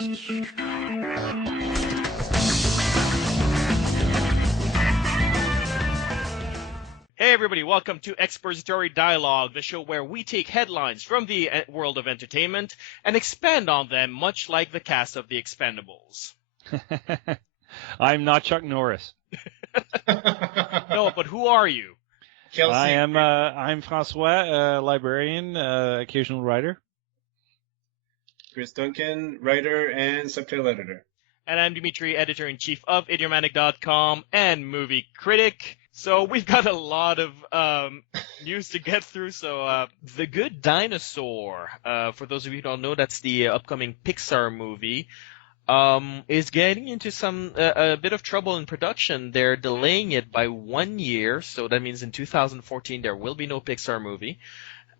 Hey everybody, welcome to Expository Dialogue, the show where we take headlines from the world of entertainment and expand on them much like the cast of the Expendables. I'm not Chuck Norris. No, but who are you? Kelsey. I'm Francois, librarian, occasional writer. Chris Duncan, writer and subtitle editor. And I'm Dimitri, editor-in-chief of idiomatic.com and movie critic. So we've got a lot of news to get through. So The Good Dinosaur, for those of you who don't know, that's the upcoming Pixar movie, is getting into a bit of trouble in production. They're delaying it by 1 year, so that means in 2014 there will be no Pixar movie.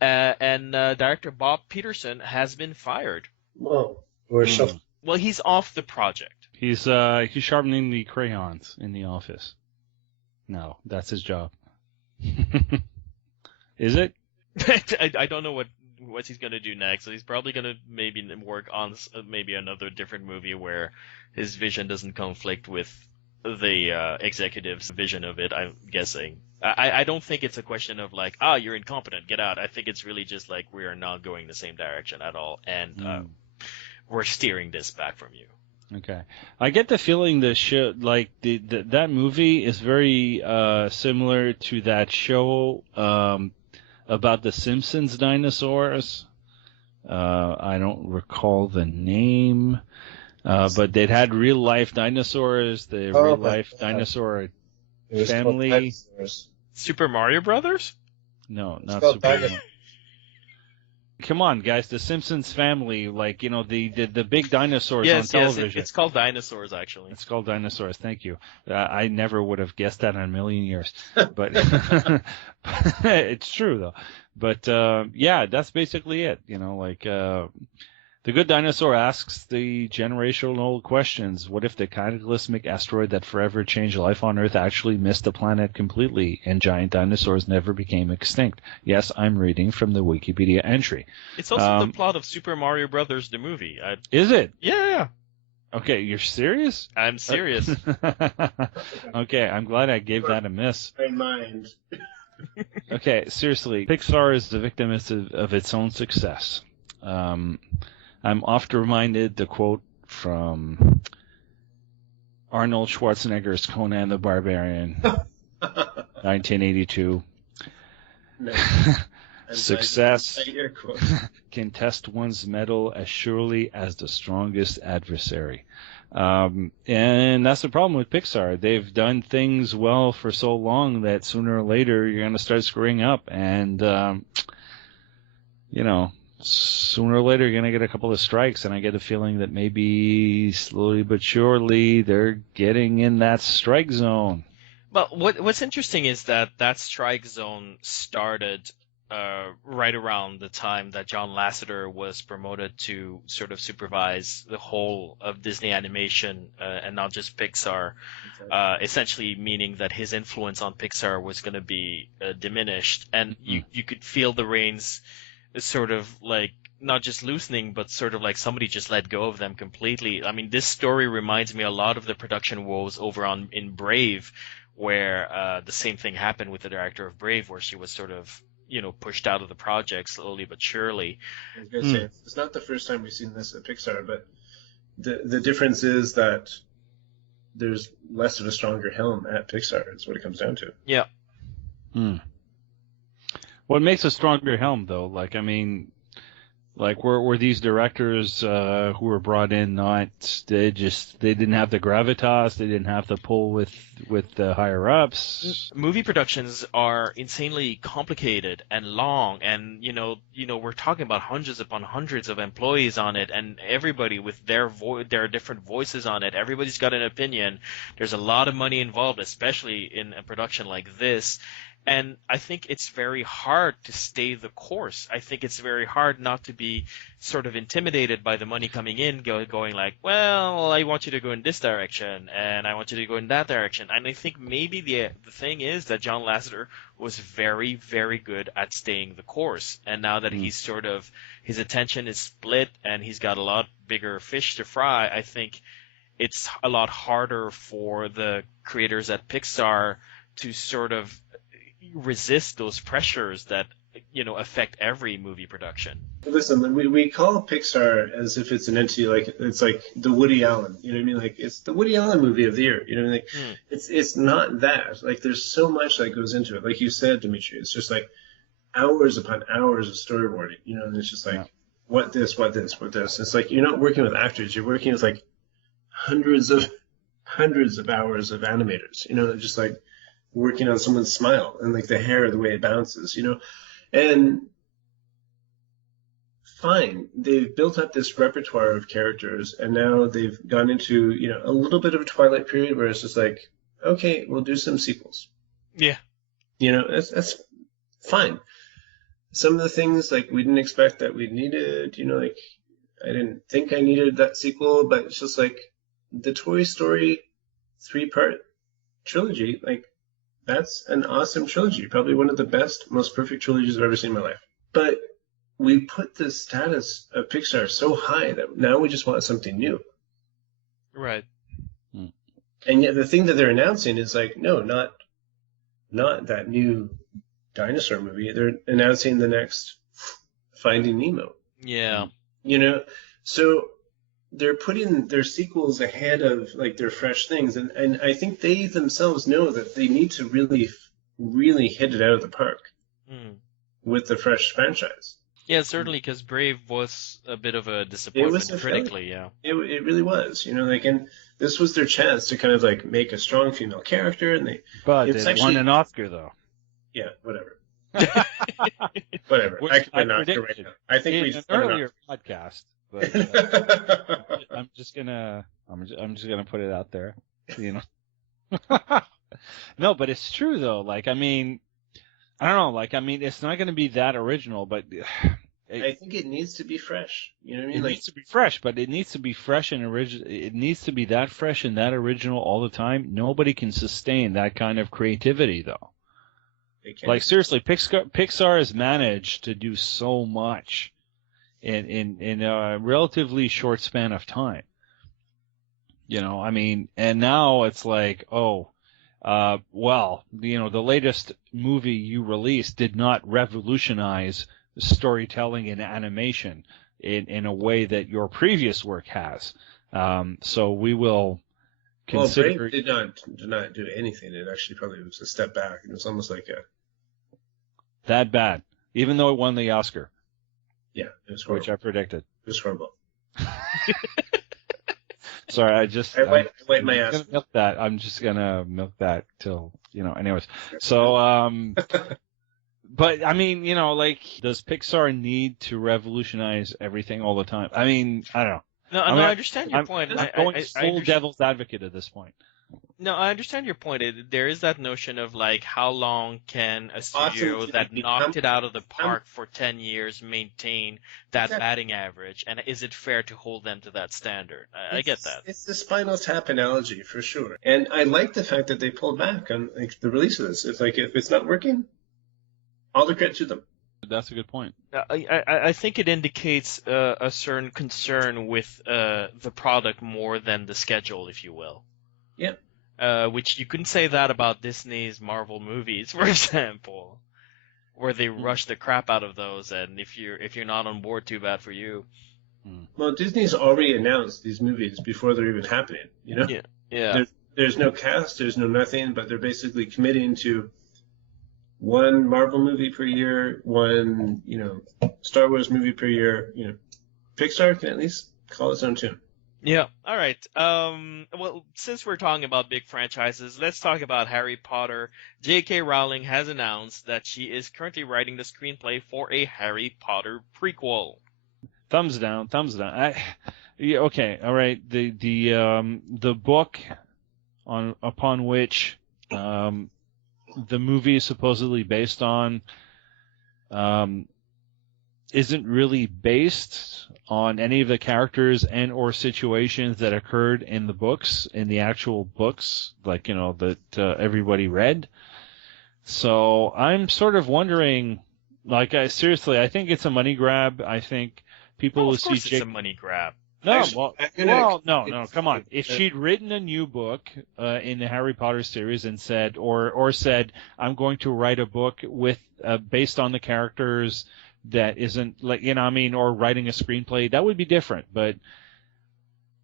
And director Bob Peterson has been fired. Whoa. Well, he's off the project. He's sharpening the crayons in the office. No, that's his job. Is it? I don't know what he's going to do next. So he's probably going to maybe work on maybe another different movie where his vision doesn't conflict with the executive's vision of it, I'm guessing. I don't think it's a question of like, you're incompetent, get out. I think it's really just like we are not going the same direction at all, and we're steering this back from you. Okay, I get the feeling that that movie is very similar to that show about the Simpsons dinosaurs. I don't recall the name, but they'd had real life dinosaurs. The real life dinosaur family. Super Mario Brothers? No, not Super Mario. Come on, guys! The Simpsons family, like the big dinosaurs on television. Yes, it's called Dinosaurs, actually. It's called Dinosaurs. Thank you. I never would have guessed that in a million years, but it's true though. But yeah, that's basically it. The Good Dinosaur asks the generational questions. What if the cataclysmic asteroid that forever changed life on Earth actually missed the planet completely and giant dinosaurs never became extinct? Yes, I'm reading from the Wikipedia entry. It's also the plot of Super Mario Brothers, the movie. Is it? Yeah. Okay, you're serious? I'm serious. Okay, I'm glad I gave that a miss. I mind. Okay, seriously, Pixar is the victim of its own success. I'm oft reminded the quote from Arnold Schwarzenegger's Conan the Barbarian, 1982. No. Success can test one's mettle as surely as the strongest adversary. And that's the problem with Pixar. They've done things well for so long that sooner or later you're going to start screwing up. And, sooner or later you're going to get a couple of strikes, and I get a feeling that maybe slowly but surely they're getting in that strike zone. Well, what's interesting is that strike zone started right around the time that John Lasseter was promoted to sort of supervise the whole of Disney animation and not just Pixar, essentially meaning that his influence on Pixar was going to be diminished, and you could feel the reins sort of like not just loosening, but sort of like somebody just let go of them completely. I mean, this story reminds me a lot of the production woes over in Brave, where the same thing happened with the director of Brave, where she was sort of pushed out of the project slowly but surely. I was going to say, it's not the first time we've seen this at Pixar, but the difference is that there's less of a stronger helm at Pixar, is what it comes down to. Yeah. What makes a stronger helm, though? Were these directors who were brought in they didn't have the gravitas, they didn't have the pull with the higher ups? Movie productions are insanely complicated and long, and we're talking about hundreds upon hundreds of employees on it, and everybody with their different voices on it. Everybody's got an opinion. There's a lot of money involved, especially in a production like this. And I think it's very hard to stay the course. I think it's very hard not to be sort of intimidated by the money coming in, going like, well, I want you to go in this direction, and I want you to go in that direction. And I think maybe the thing is that John Lasseter was very, very good at staying the course. And now that he's sort of, his attention is split and he's got a lot bigger fish to fry, I think it's a lot harder for the creators at Pixar to sort of resist those pressures that, you know, affect every movie production. Listen, we call Pixar as if it's an entity, like it's like the Woody Allen, you know what I mean? Like it's the Woody Allen movie of the year, you know what I mean? Like it's not that. Like there's so much that goes into it. Like you said, Dimitri, it's just like hours upon hours of storyboarding, you know, and it's just like what this. It's like you're not working with actors, you're working with like hundreds of hours of animators, you know, just like working on someone's smile and like the hair, the way it bounces, you know, and fine, they've built up this repertoire of characters, and now they've gone into, you know, a little bit of a twilight period where it's just like, okay, we'll do some sequels. Yeah, you know, that's fine. Some of the things like we didn't expect that we needed, you know, like I didn't think I needed that sequel, but it's just like the Toy Story 3-part trilogy, like. That's an awesome trilogy. Probably one of the best, most perfect trilogies I've ever seen in my life. But we put the status of Pixar so high that now we just want something new. Right. And yet the thing that they're announcing is like, no, not that new dinosaur movie. They're announcing the next Finding Nemo. Yeah. You know, so they're putting their sequels ahead of like their fresh things, and I think they themselves know that they need to really hit it out of the park with the fresh franchise. Yeah, certainly, because Brave was a bit of a disappointment critically. Yeah, it really was, you know, like, and this was their chance to kind of like make a strong female character, and they won an Oscar though. Yeah, whatever. Whatever. I can Oscar right now. I think we an earlier podcast. But I'm just gonna put it out there, you know. No, but it's true though. Like, I mean, I don't know. Like, I mean, it's not gonna be that original, but I think it needs to be fresh. You know what I mean? It needs to be fresh, but it needs to be fresh and original. It needs to be that fresh and that original all the time. Nobody can sustain that kind of creativity, though. Like, seriously, Pixar has managed to do so much in a relatively short span of time. You know, I mean, and now it's like, well, you know, the latest movie you released did not revolutionize storytelling and animation in a way that your previous work has. So we will consider. Well, Brave did not do anything. It actually probably was a step back. It was almost like that bad, even though it won the Oscar. Yeah, it was horrible. Which I predicted. It was horrible. Sorry, I wait my ass. I'm just gonna milk that till, you know. Anyways, so but I mean, you know, like, does Pixar need to revolutionize everything all the time? I mean, I don't know. No, I understand your point. I'm going full devil's advocate at this point. No, I understand your point. There is that notion of, like, how long can a studio that knocked it out of the park for 10 years maintain that batting average, and is it fair to hold them to that standard? I get that. It's the Spinal Tap analogy, for sure. And I like the fact that they pulled back on, like, the release of this. It's like, if it's not working, all the credit to them. That's a good point. I think it indicates a certain concern with the product more than the schedule, if you will. Yeah. Which you couldn't say that about Disney's Marvel movies, for example, where they rush the crap out of those, and if you're not on board, too bad for you. Well, Disney's already announced these movies before they're even happening, you know? Yeah. There's no cast, there's no nothing, but they're basically committing to one Marvel movie per year, one, you know, Star Wars movie per year. You know, Pixar can at least call its own tune. Yeah. All right. Well, since we're talking about big franchises, let's talk about Harry Potter. J.K. Rowling has announced that she is currently writing the screenplay for a Harry Potter prequel. Thumbs down. Okay. All right. The book upon which the movie is supposedly based on isn't really based on any of the characters and or situations that occurred in the books, in the actual books, like, that everybody read. So I'm sort of wondering, like, I think it's a money grab. I think people will see it's a money grab. No, no, come on. If she'd written a new book in the Harry Potter series and said, or said, I'm going to write a book with based on the characters that isn't like, or writing a screenplay, that would be different. But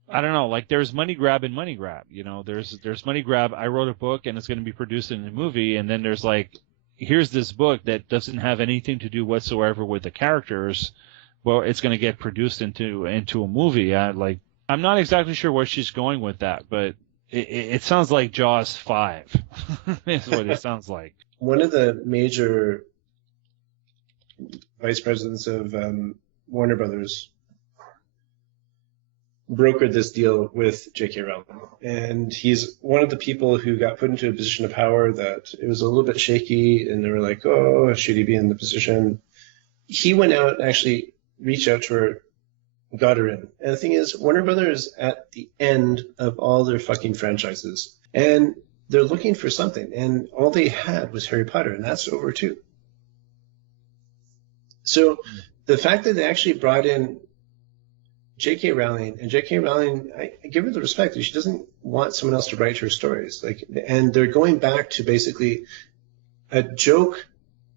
I don't know, like, there's money grab and money grab. There's money grab. I wrote a book and it's going to be produced in a movie, and then there's like, here's this book that doesn't have anything to do whatsoever with the characters. Well, it's going to get produced into a movie. I'm not exactly sure where she's going with that, but it sounds like Jaws 5 is what it sounds like. One of the major vice presidents of Warner Brothers brokered this deal with J.K. Rowling, and he's one of the people who got put into a position of power that it was a little bit shaky, and they were like, oh, should he be in the position? He went out and actually reached out to her, got her in. And the thing is, Warner Brothers at the end of all their fucking franchises, and they're looking for something, and all they had was Harry Potter, and that's over too. So the fact that they actually brought in J.K. Rowling, and J.K. Rowling, I give her the respect that she doesn't want someone else to write her stories. And they're going back to basically a joke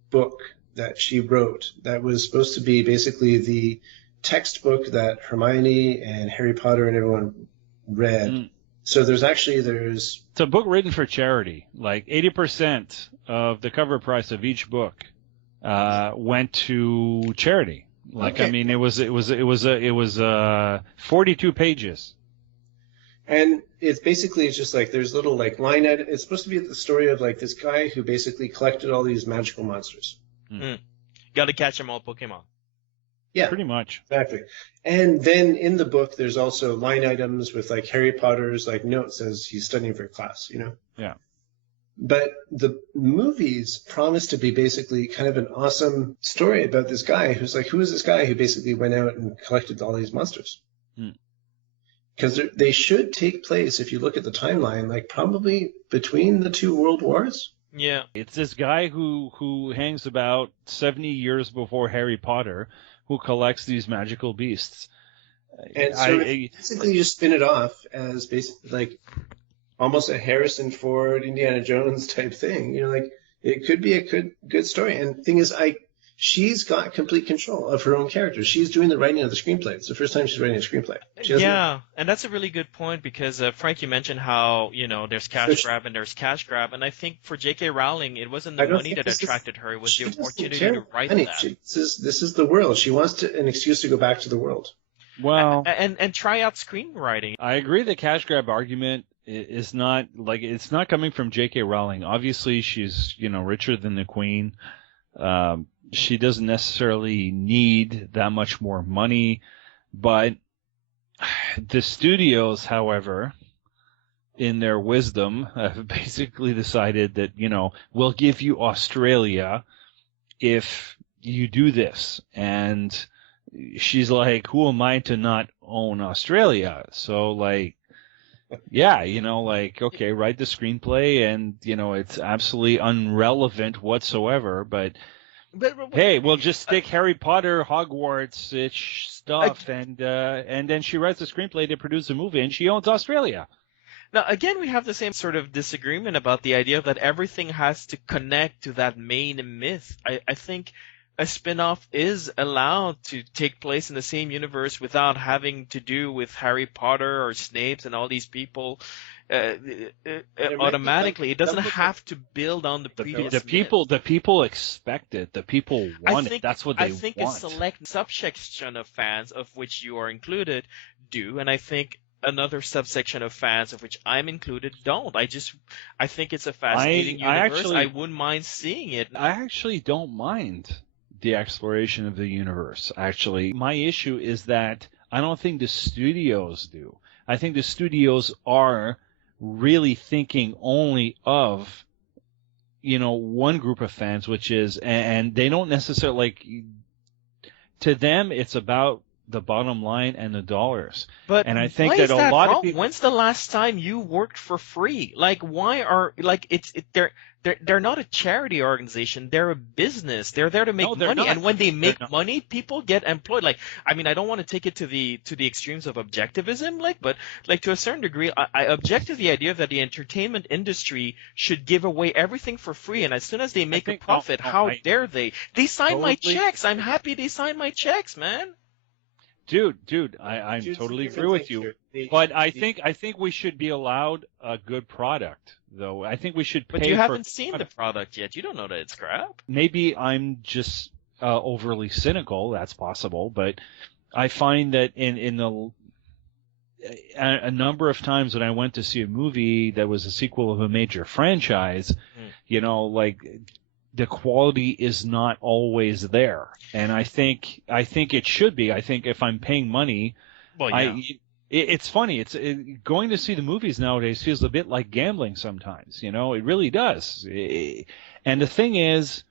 book that she wrote that was supposed to be basically the textbook that Hermione and Harry Potter and everyone read. So there's it's a book written for charity. Like 80% of the cover price of each book went to charity. Like, okay. It was 42 pages. And it's basically just like there's little like line edit. It's supposed to be the story of like this guy who basically collected all these magical monsters. Got to catch them all, Pokemon. Yeah, pretty much. Exactly. And then in the book, there's also line items with like Harry Potter's like notes as he's studying for class. Yeah. But the movies promise to be basically kind of an awesome story about this guy who's like, who is this guy who basically went out and collected all these monsters? Because they should take place, if you look at the timeline, like probably between the two world wars. Yeah. It's this guy who hangs about 70 years before Harry Potter who collects these magical beasts. And so basically you spin it off as basically like almost a Harrison Ford, Indiana Jones type thing. Like it could be a good story. And the thing is, she's got complete control of her own character. She's doing the writing of the screenplay. It's the first time she's writing a screenplay. Yeah, and that's a really good point because Frank, you mentioned how there's cash grab and there's cash grab, and I think for J.K. Rowling, it wasn't the money that attracted her; it was the opportunity to write that. This is the world. She wants an excuse to go back to the world. Well, and try out screenwriting. I agree. The cash grab argument is not like it's not coming from J.K. Rowling. Obviously, she's richer than the Queen. She doesn't necessarily need that much more money, but the studios, however, in their wisdom, have basically decided that, we'll give you Australia if you do this. And she's like, who am I to not own Australia? So, like, yeah, okay, write the screenplay and, it's absolutely irrelevant whatsoever, but hey, we'll just stick Harry Potter, Hogwarts-ish stuff, and then she writes a screenplay to produce a movie, and she owns Australia. Now, again, we have the same sort of disagreement about the idea that everything has to connect to that main myth. I think a spin-off is allowed to take place in the same universe without having to do with Harry Potter or Snape and all these people. Automatically, it doesn't have to build on the previous. The people expect it. The people want it. That's what they want. I think a select subsection of fans, of which you are included, do, and I think another subsection of fans, of which I'm included, don't. I think it's a fascinating universe. I wouldn't mind seeing it. I actually don't mind the exploration of the universe. Actually, my issue is that I don't think the studios do. I think the studios are really thinking only of, one group of fans, which is, and they don't necessarily like, to them, it's about the bottom line and the dollars. But I think why that is a that lot wrong? of people. When's the last time you worked for free? Like, why are they're not a charity organization. They're a business. They're there to make they're money, not. and when they They're make not. money, people get employed. Like, I mean, I don't want to take it to the extremes of objectivism, but to a certain degree, I object to the idea that the entertainment industry should give away everything for free, and as soon as they make a profit, how dare they? They sign my checks. I'm happy they sign my checks, man. Dude, I totally agree with you. But I think we should be allowed a good product, though. I think we should pay. But you haven't seen the product yet. You don't know that it's crap. Maybe I'm just overly cynical. That's possible. But I find that in a number of times when I went to see a movie that was a sequel of a major franchise, like, the quality is not always there, and I think it should be. I think if I'm paying money, well, yeah. It's funny. Going to see the movies nowadays feels a bit like gambling sometimes. It really does. And the thing is,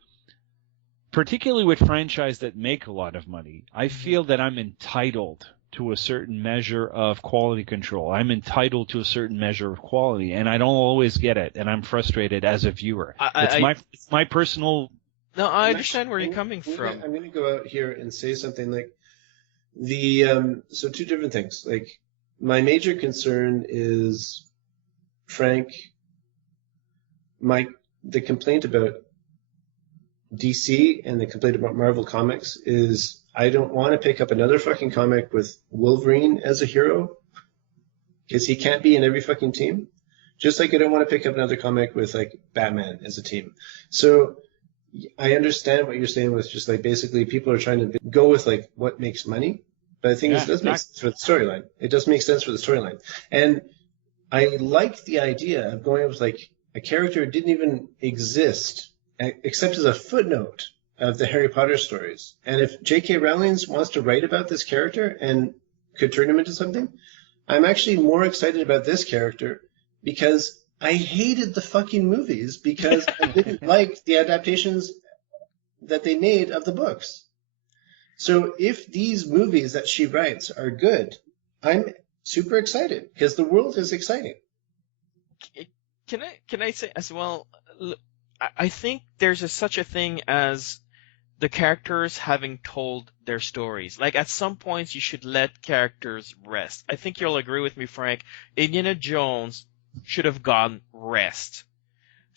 particularly with franchises that make a lot of money, I feel that I'm entitled to a certain measure of quality control. I'm entitled to a certain measure of quality, and I don't always get it, and I'm frustrated as a viewer. It's my personal. No, I understand where you're coming from. I'm going to go out here and say something like so two different things. Like, my major concern is, Frank, the complaint about DC and the complaint about Marvel Comics is, I don't want to pick up another fucking comic with Wolverine as a hero, because he can't be in every fucking team. Just like I don't want to pick up another comic with, like, Batman as a team. So I understand what you're saying with just, like, basically people are trying to go with, like, what makes money. But the thing is, it does make sense for the storyline. It does make sense for the storyline. And I like the idea of going with, like, a character who didn't even exist except as a footnote of the Harry Potter stories. And if J.K. Rowling wants to write about this character and could turn him into something, I'm actually more excited about this character because I hated the fucking movies because I didn't like the adaptations that they made of the books. So if these movies that she writes are good, I'm super excited because the world is exciting. Can I say as well, I think there's such a thing as the characters having told their stories. Like, at some points, you should let characters rest. I think you'll agree with me, Frank. Indiana Jones should have gotten rest.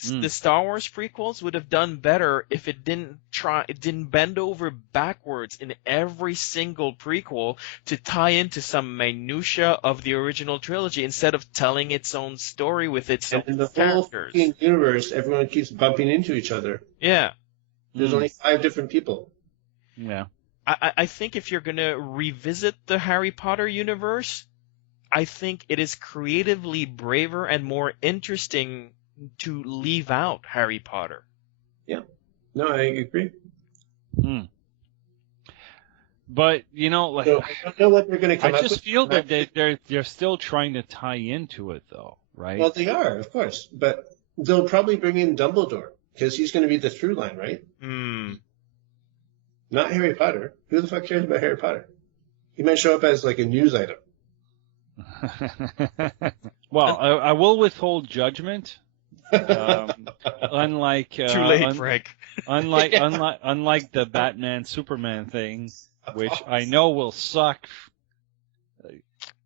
The Star Wars prequels would have done better if it didn't bend over backwards in every single prequel to tie into some minutia of the original trilogy instead of telling its own story with its own characters. In the whole fucking universe, everyone keeps bumping into each other. Yeah. There's only 5 different people. Yeah. I think if you're going to revisit the Harry Potter universe, I think it is creatively braver and more interesting to leave out Harry Potter. Yeah. No, I agree. But, like, so I don't know what they're going to come up with. I just feel that they're still trying to tie into it, though, right? Well, they are, of course. But they'll probably bring in Dumbledore. Because he's going to be the through line, right? Not Harry Potter. Who the fuck cares about Harry Potter? He might show up as, like, a news item. Well, I will withhold judgment. Unlike too late, Frank. Unlike the Batman Superman thing, which I know will suck.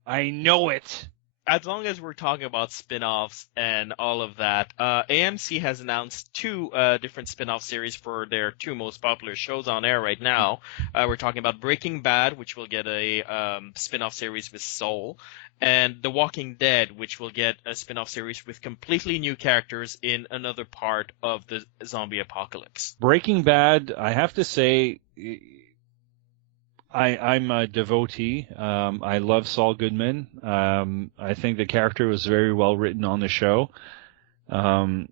I know it. As long as we're talking about spin-offs and all of that, AMC has announced 2 different spin-off series for their 2 most popular shows on air right now. We're talking about Breaking Bad, which will get a spin-off series with Soul, and The Walking Dead, which will get a spin-off series with completely new characters in another part of the zombie apocalypse. Breaking Bad, I have to say, I'm a devotee. I love Saul Goodman. I think the character was very well written on the show. I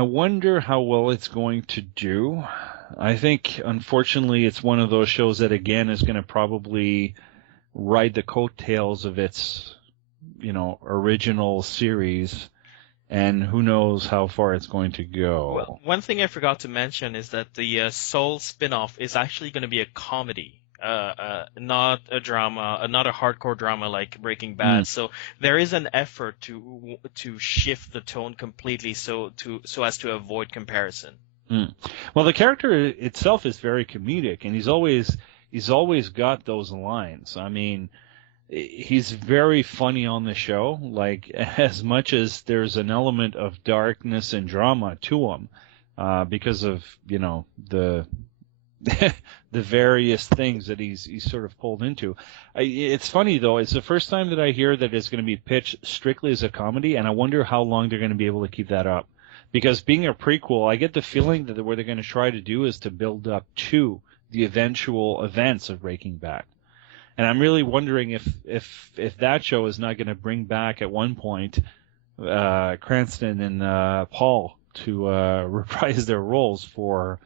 wonder how well it's going to do. I think, unfortunately, it's one of those shows that, again, is going to probably ride the coattails of its, original series. and who knows how far it's going to go. Well, one thing I forgot to mention is that the Soul spin-off is actually going to be a comedy. Not a drama, not a hardcore drama like Breaking Bad. So there is an effort to shift the tone completely, so as to avoid comparison. Well, the character itself is very comedic, and he's always got those lines. I mean, he's very funny on the show. Like, as much as there's an element of darkness and drama to him, because of the the various things that he's sort of pulled into. It's funny, though. It's the first time that I hear that it's going to be pitched strictly as a comedy, and I wonder how long they're going to be able to keep that up. Because being a prequel, I get the feeling that what they're going to try to do is to build up to the eventual events of Breaking Bad. And I'm really wondering if that show is not going to bring back at one point Cranston and Paul to reprise their roles for...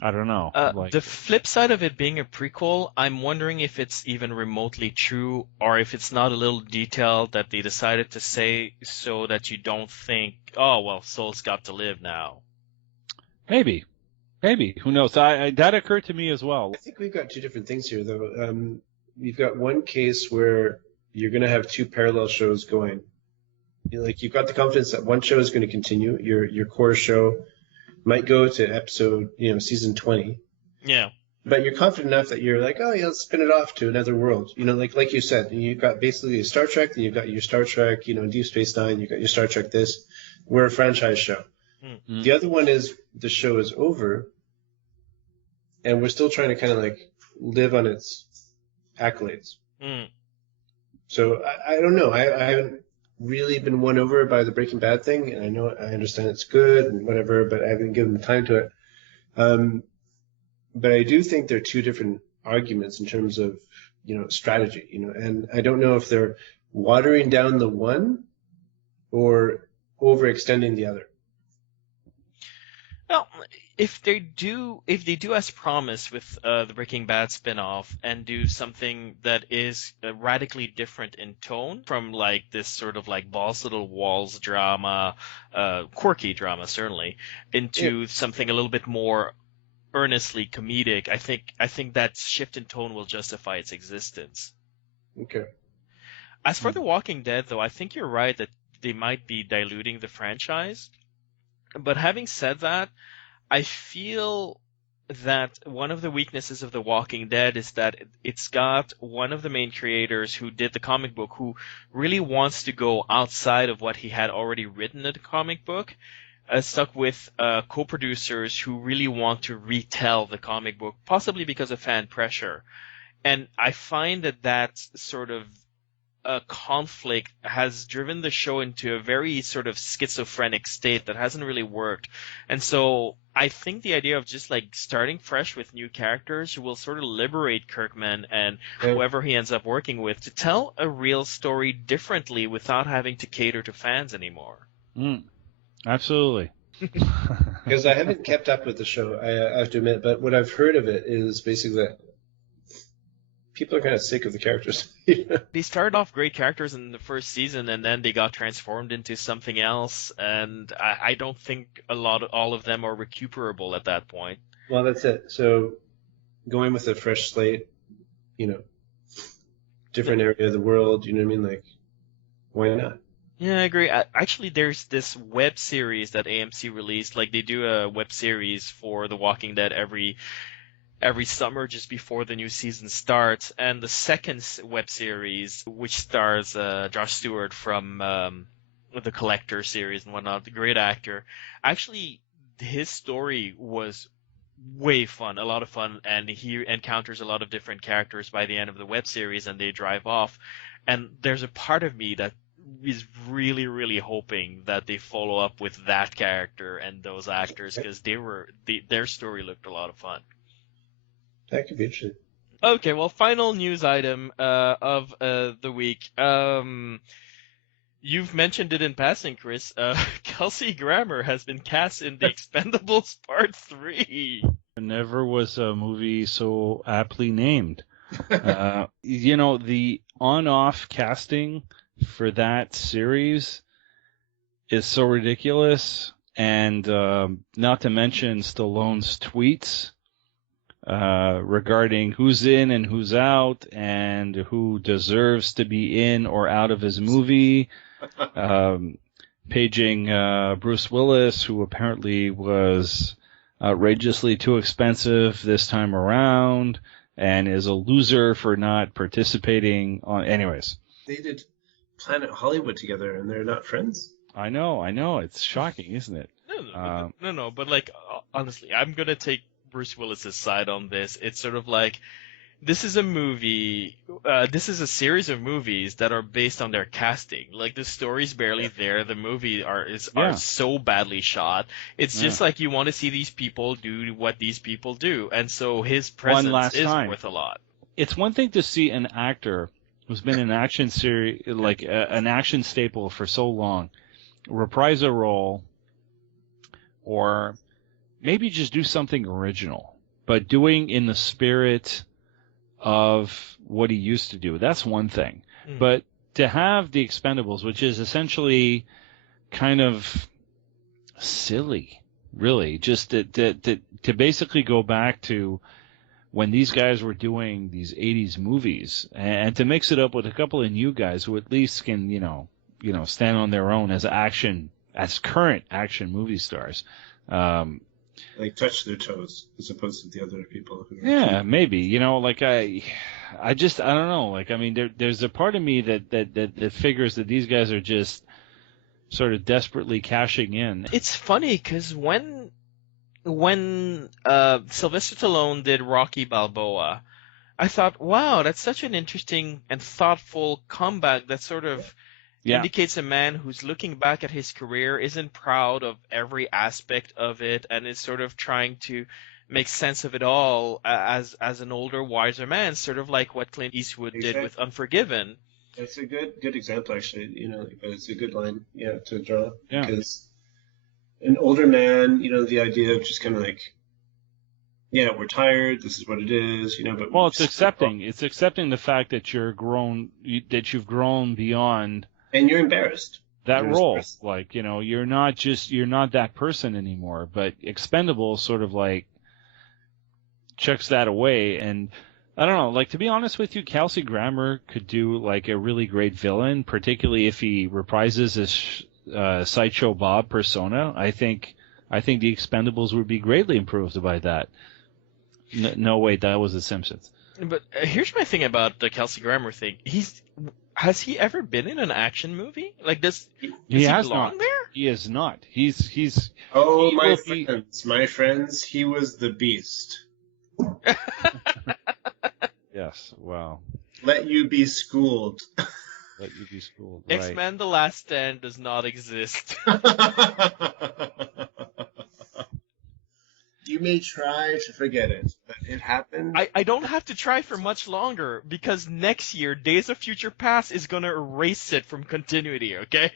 I don't know. The flip side of it being a prequel, I'm wondering if it's even remotely true, or if it's not a little detail that they decided to say so that you don't think, oh, well, Soul's got to live now. Maybe. Who knows? That occurred to me as well. I think we've got two different things here, though. You've got one case where you're going to have two parallel shows going. You've got the confidence that one show is going to continue, your core show might go to episode, season 20. Yeah. But you're confident enough that you're like, oh, yeah, let's spin it off to another world. Like you said, you've got basically a Star Trek, then you've got your Star Trek, Deep Space Nine, you've got your Star Trek this. We're a franchise show. Mm-hmm. The other one is the show is over, and we're still trying to kind of live on its accolades. Mm. So I don't know. I haven't really been won over by the Breaking Bad thing, and I understand it's good and whatever, but I haven't given the time to it. But I do think there are two different arguments in terms of strategy, and I don't know if they're watering down the one or overextending the other. Well, if they do as promised with the Breaking Bad spinoff and do something that is radically different in tone from this sort of balls to the walls drama, quirky drama certainly, into something a little bit more earnestly comedic, I think that shift in tone will justify its existence. Okay. As for The Walking Dead, though, I think you're right that they might be diluting the franchise. But having said that, I feel that one of the weaknesses of The Walking Dead is that it's got one of the main creators who did the comic book who really wants to go outside of what he had already written in the comic book, stuck with co-producers who really want to retell the comic book, possibly because of fan pressure. And I find that sort of conflict has driven the show into a very sort of schizophrenic state that hasn't really worked. And so I think the idea of just starting fresh with new characters will sort of liberate Kirkman and whoever he ends up working with to tell a real story differently without having to cater to fans anymore. Absolutely. Because I haven't kept up with the show, I have to admit, but what I've heard of it is basically that people are kind of sick of the characters. They started off great characters in the first season, and then they got transformed into something else, and I don't think all of them are recuperable at that point. Well, that's it. So going with a fresh slate, different area of the world, you know what I mean? Why not? Yeah, I agree. Actually, there's this web series that AMC released. They do a web series for The Walking Dead every summer just before the new season starts. And the second web series, which stars Josh Stewart from the Collector series and whatnot, the great actor, actually his story was way fun, a lot of fun, and he encounters a lot of different characters by the end of the web series, and they drive off. And there's a part of me that is really, really hoping that they follow up with that character and those actors, because their story looked a lot of fun. That could be interesting. Okay, well, final news item of the week. You've mentioned it in passing, Chris. Kelsey Grammer has been cast in The Expendables Part 3. Never was a movie so aptly named. The on-off casting for that series is so ridiculous, and not to mention Stallone's tweets regarding who's in and who's out, and who deserves to be in or out of his movie. Paging Bruce Willis, who apparently was outrageously too expensive this time around, and is a loser for not participating on. Anyways, They did Planet Hollywood together, and they're not friends. I know, it's shocking, isn't it? No, but like honestly, I'm gonna take Bruce Willis's side on this. It's sort of like this is a movie. This is a series of movies that are based on their casting. Like the story's barely there. The movie are so badly shot. It's just like you want to see these people do what these people do, and so his presence is worth a lot. It's one thing to see an actor who's been in an action series, like an action staple for so long, reprise a role, or maybe just do something original, but doing in the spirit of what he used to do. That's one thing. But to have the Expendables, which is essentially kind of silly, really, just to basically go back to when these guys were doing these 80s movies, and to mix it up with a couple of new guys who at least can, stand on their own as current action movie stars. Like touch their toes as opposed to the other people who maybe, I don't know. Like, I mean, there's a part of me that figures that these guys are just sort of desperately cashing in. It's funny because when Sylvester Stallone did Rocky Balboa, I thought, wow, that's such an interesting and thoughtful comeback that sort of indicates a man who's looking back at his career, isn't proud of every aspect of it, and is sort of trying to make sense of it all as an older, wiser man, sort of like what Clint Eastwood did with Unforgiven. It's a good example, actually. It's a good line, to draw. Yeah. Because an older man, the idea of just kind of like, we're tired. This is what it is, but it's accepting the fact that you've grown beyond. And you're embarrassed. That role, like, you're not that person anymore. But Expendables sort of like checks that away. And I don't know, like, to be honest with you, Kelsey Grammer could do like a really great villain, particularly if he reprises his Sideshow Bob persona. I think the Expendables would be greatly improved by that. No, wait, that was The Simpsons. But here's my thing about the Kelsey Grammer thing. Has he ever been in an action movie? Like, does he belong not. there? He is not. He's. Oh, my friends, he was the Beast. Yes. Wow. Let you be schooled. Let you be schooled. X-Men: The Last Stand does not exist. You may try to forget it, but it happened. I don't have to try for much longer, because next year, Days of Future Past is going to erase it from continuity, okay?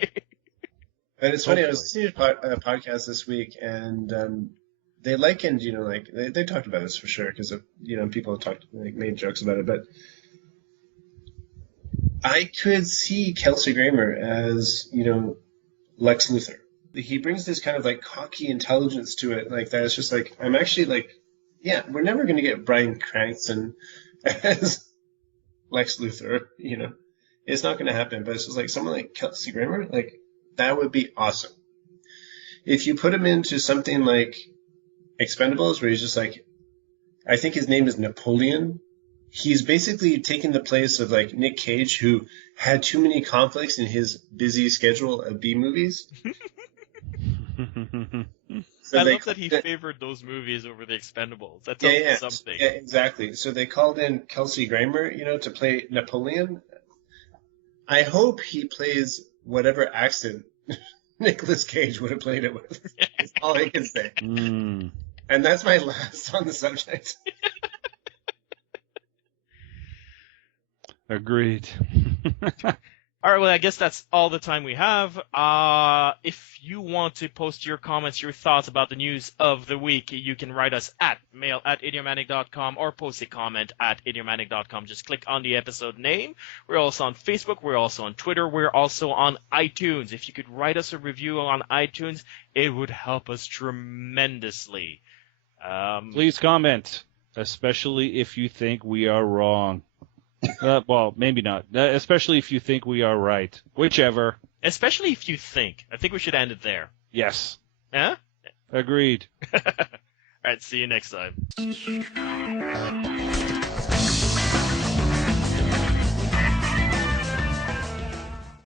And it's funny, I was listening to a podcast this week, and they likened, they talked about this for sure, because, people have made jokes about it, but I could see Kelsey Grammer as, Lex Luthor. He brings this kind of like cocky intelligence to it, like that. It's just like, I'm actually like, we're never going to get Bryan Cranston as Lex Luthor, it's not going to happen. But it's just like someone like Kelsey Grammer, like that would be awesome. If you put him into something like Expendables, where he's just like, I think his name is Napoleon. He's basically taking the place of like Nick Cage, who had too many conflicts in his busy schedule of B movies. I love that he favored those movies over the Expendables. That tells me something. Yeah, exactly. So they called in Kelsey Grammer, to play Napoleon. I hope he plays whatever accent Nicolas Cage would have played it with. That's all I can say. And that's my last on the subject. Agreed. All right, well, I guess that's all the time we have. If you want to post your comments, your thoughts about the news of the week, you can write us at mail@idiomatic.com or post a comment at idiomatic.com. Just click on the episode name. We're also on Facebook. We're also on Twitter. We're also on iTunes. If you could write us a review on iTunes, it would help us tremendously. Please comment, especially if you think we are wrong. Well, maybe not. Especially if you think we are right. Whichever. Especially if you think. I think we should end it there. Yes. Huh? Agreed. All right, see you next time.